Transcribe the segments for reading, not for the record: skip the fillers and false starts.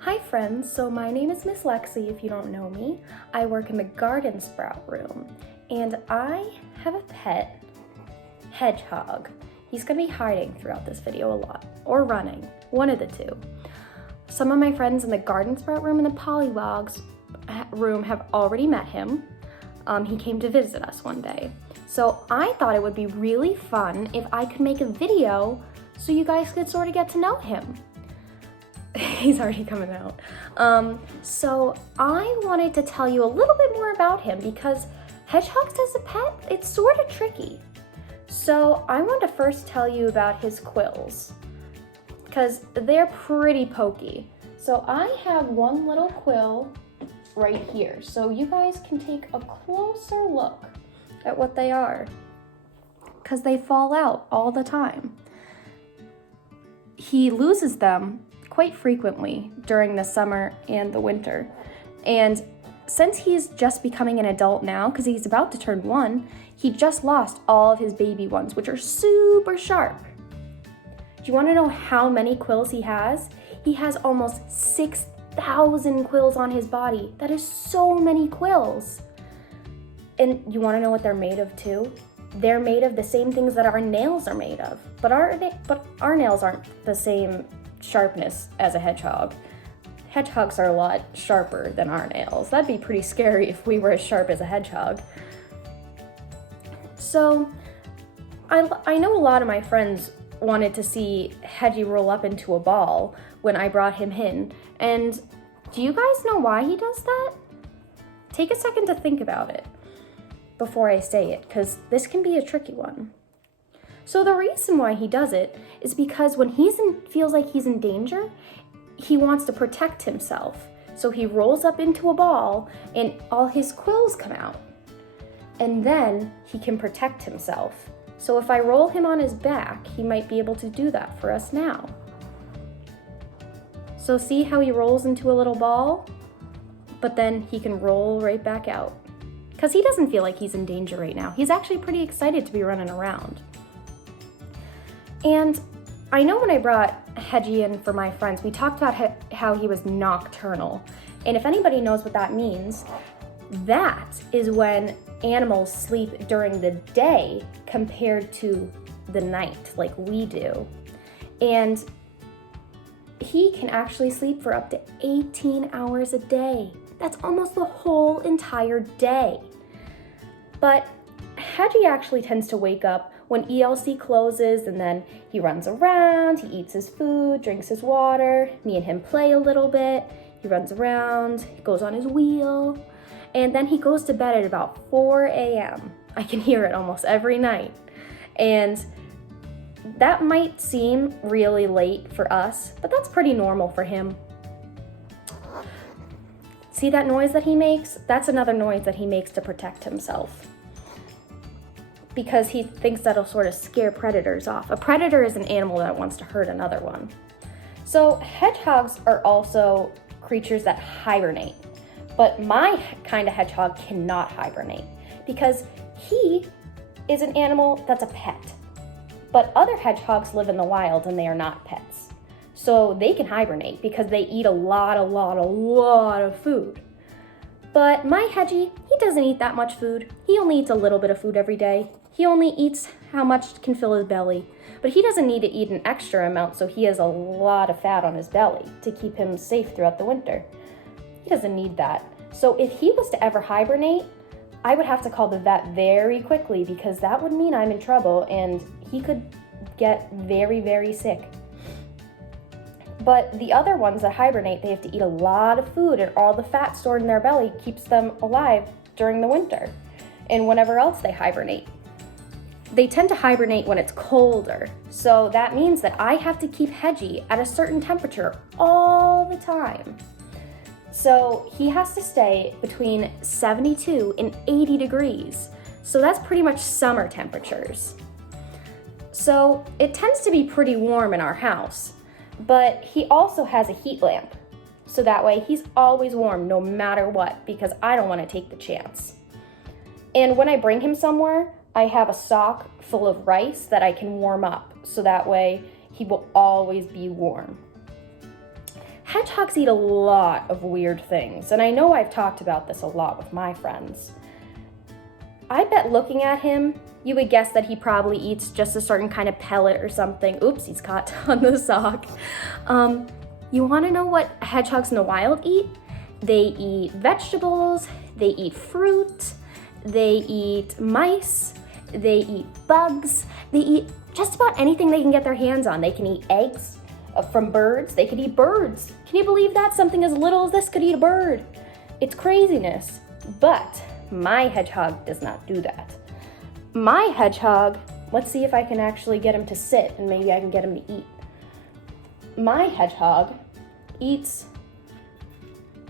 Hi friends, so my name is Miss Lexi if you don't know me. I work in the garden sprout room and I have a pet, Hedgehog. He's gonna be hiding throughout this video a lot, or running, one of the two. Some of my friends in the garden sprout room and the pollywogs room have already met him. He came to visit us one day. So I thought it would be really fun if I could make a video so you guys could sort of get to know him. He's already coming out. So I wanted to tell you a little bit more about him because hedgehogs as a pet, it's sort of tricky. So I want to first tell you about his quills because they're pretty pokey. So I have one little quill right here. So you guys can take a closer look at what they are because they fall out all the time. He loses them quite frequently during the summer and the winter. And since he's just becoming an adult now, because he's about to turn 1, he just lost all of his baby ones, which are super sharp. Do you want to know how many quills he has? He has almost 6,000 quills on his body. That is so many quills. And you want to know what they're made of too? They're made of the same things that our nails are made of. But our nails aren't the same sharpness as a hedgehog. Hedgehogs are a lot sharper than our nails. That'd be pretty scary if we were as sharp as a hedgehog. So I know a lot of my friends wanted to see Hedgie roll up into a ball when I brought him in. And do you guys know why he does that? Take a second to think about it before I say it, because this can be a tricky one. So the reason why he does it is because when feels like he's in danger, he wants to protect himself. So he rolls up into a ball and all his quills come out. And then he can protect himself. So if I roll him on his back, he might be able to do that for us now. So see how he rolls into a little ball, but then he can roll right back out. Because he doesn't feel like he's in danger right now. He's actually pretty excited to be running around. And I know when I brought Hedgie in for my friends, we talked about how he was nocturnal. And if anybody knows what that means, that is when animals sleep during the day compared to the night, like we do. And he can actually sleep for up to 18 hours a day. That's almost the whole entire day. But Hedgie actually tends to wake up when ELC closes, and then he runs around, he eats his food, drinks his water, me and him play a little bit, he runs around, he goes on his wheel, and then he goes to bed at about 4 a.m. I can hear it almost every night. And that might seem really late for us, but that's pretty normal for him. See that noise that he makes? That's another noise that he makes to protect himself, because he thinks that'll sort of scare predators off. A predator is an animal that wants to hurt another one. So hedgehogs are also creatures that hibernate, but my kind of hedgehog cannot hibernate because he is an animal that's a pet. But other hedgehogs live in the wild and they are not pets. So they can hibernate because they eat a lot of food. But my Hedgie, he doesn't eat that much food. He only eats a little bit of food every day. He only eats how much can fill his belly. But he doesn't need to eat an extra amount, so he has a lot of fat on his belly to keep him safe throughout the winter. He doesn't need that. So if he was to ever hibernate, I would have to call the vet very quickly because that would mean I'm in trouble and he could get very, very sick. But the other ones that hibernate, they have to eat a lot of food, and all the fat stored in their belly keeps them alive during the winter and whenever else they hibernate. They tend to hibernate when it's colder, so that means that I have to keep Hedgie at a certain temperature all the time. So he has to stay between 72 and 80 degrees. So that's pretty much summer temperatures. So it tends to be pretty warm in our house. But he also has a heat lamp, so that way he's always warm no matter what, because I don't want to take the chance. And when I bring him somewhere, I have a sock full of rice that I can warm up, so that way he will always be warm. hedgehogs eat a lot of weird things, and I know I've talked about this a lot with my friends. I bet looking at him, you would guess that he probably eats just a certain kind of pellet or something. Oops, he's caught on the sock. You want to know what hedgehogs in the wild eat? They eat vegetables, they eat fruit, they eat mice, they eat bugs, they eat just about anything they can get their hands on. They can eat eggs from birds, they could eat birds. Can you believe that? Something as little as this could eat a bird. It's craziness. But my hedgehog does not do that. My hedgehog, let's see if I can actually get him to sit and maybe I can get him to eat. My hedgehog eats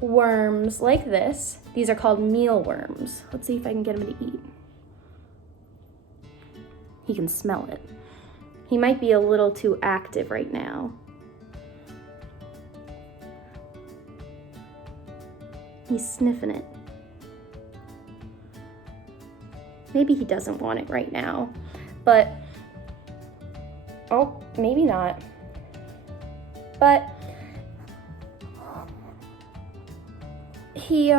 worms like this. These are called mealworms. Let's see if I can get him to eat. He can smell it. He might be a little too active right now. He's sniffing it. Maybe he doesn't want it right now, but, oh, maybe not. But he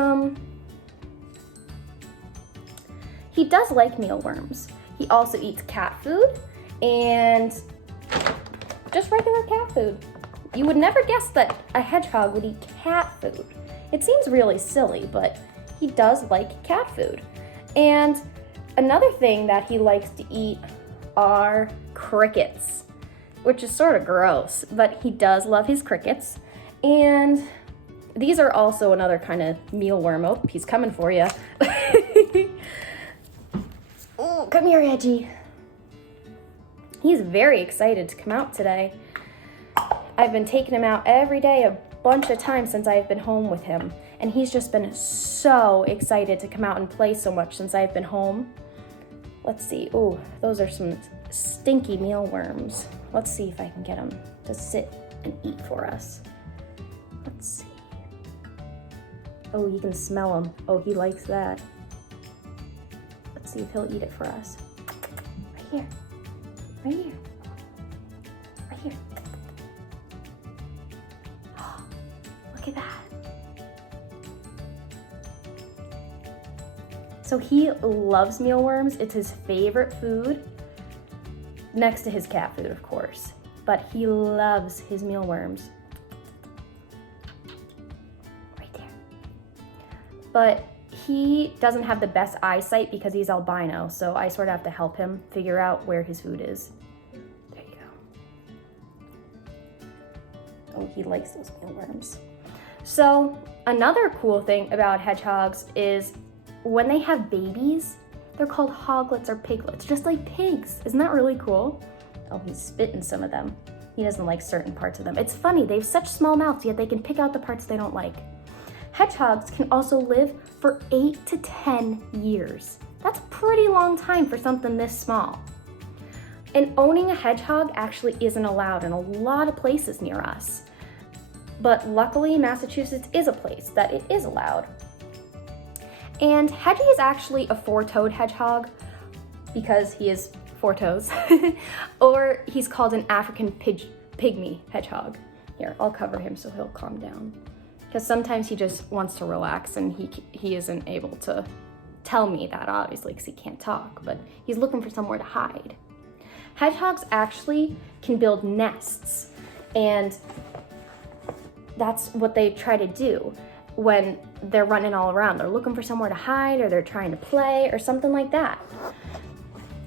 does like mealworms. He also eats cat food and just regular cat food. You would never guess that a hedgehog would eat cat food. It seems really silly, but he does like cat food. And another thing that he likes to eat are crickets, which is sort of gross, but he does love his crickets. And these are also another kind of mealworm. Oh, he's coming for you. Oh, come here, Hedgie. He's very excited to come out today. I've been taking him out every day a bunch of times since I've been home with him. And he's just been so excited to come out and play so much since I've been home. Let's see. Oh, those are some stinky mealworms. Let's see if I can get him to sit and eat for us. Let's see. Oh, you can smell him. Oh, he likes that. Let's see if he'll eat it for us. Right here. Right here. Right here. Oh, look at that. So he loves mealworms. It's his favorite food, next to his cat food, of course. But he loves his mealworms. Right there. But he doesn't have the best eyesight because he's albino, so I sort of have to help him figure out where his food is. There you go. Oh, he likes those mealworms. So another cool thing about hedgehogs is when they have babies, they're called hoglets or piglets, just like pigs. Isn't that really cool? Oh, he's spitting some of them. He doesn't like certain parts of them. It's funny, they have such small mouths, yet they can pick out the parts they don't like. Hedgehogs can also live for 8 to 10 years. That's a pretty long time for something this small. And owning a hedgehog actually isn't allowed in a lot of places near us. But luckily, Massachusetts is a place that it is allowed. And Hedgie is actually a four-toed hedgehog because he has 4 toes. Or he's called an African pygmy hedgehog. Here, I'll cover him so he'll calm down. Because sometimes he just wants to relax and he isn't able to tell me that, obviously, because he can't talk, but he's looking for somewhere to hide. Hedgehogs actually can build nests, and that's what they try to do when they're running all around. They're looking for somewhere to hide, or they're trying to play, or something like that.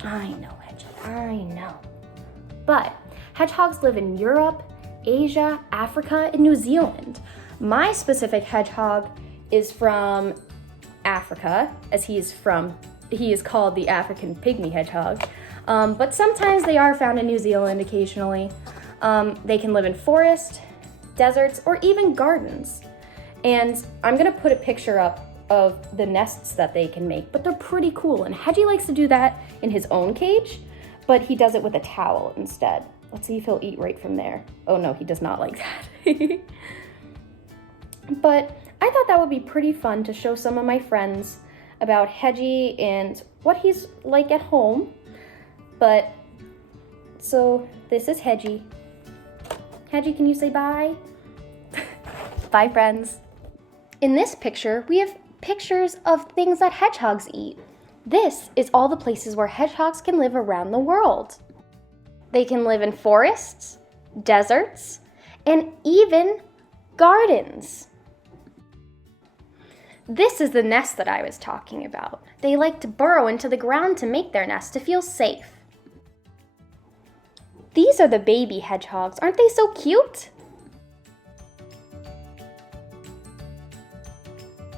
I know, Hedgie, I know. But hedgehogs live in Europe, Asia, Africa, and New Zealand. My specific hedgehog is from Africa, as he is called the African pygmy hedgehog. But sometimes they are found in New Zealand occasionally. They can live in forests, deserts, or even gardens. And I'm gonna put a picture up of the nests that they can make, but they're pretty cool. And Hedgie likes to do that in his own cage, but he does it with a towel instead. Let's see if he'll eat right from there. Oh no, he does not like that. But I thought that would be pretty fun to show some of my friends about Hedgie and what he's like at home. But, so this is Hedgie. Hedgie, can you say bye? Bye, friends. In this picture, we have pictures of things that hedgehogs eat. This is all the places where hedgehogs can live around the world. They can live in forests, deserts, and even gardens. This is the nest that I was talking about. They like to burrow into the ground to make their nest to feel safe. These are the baby hedgehogs. Aren't they so cute?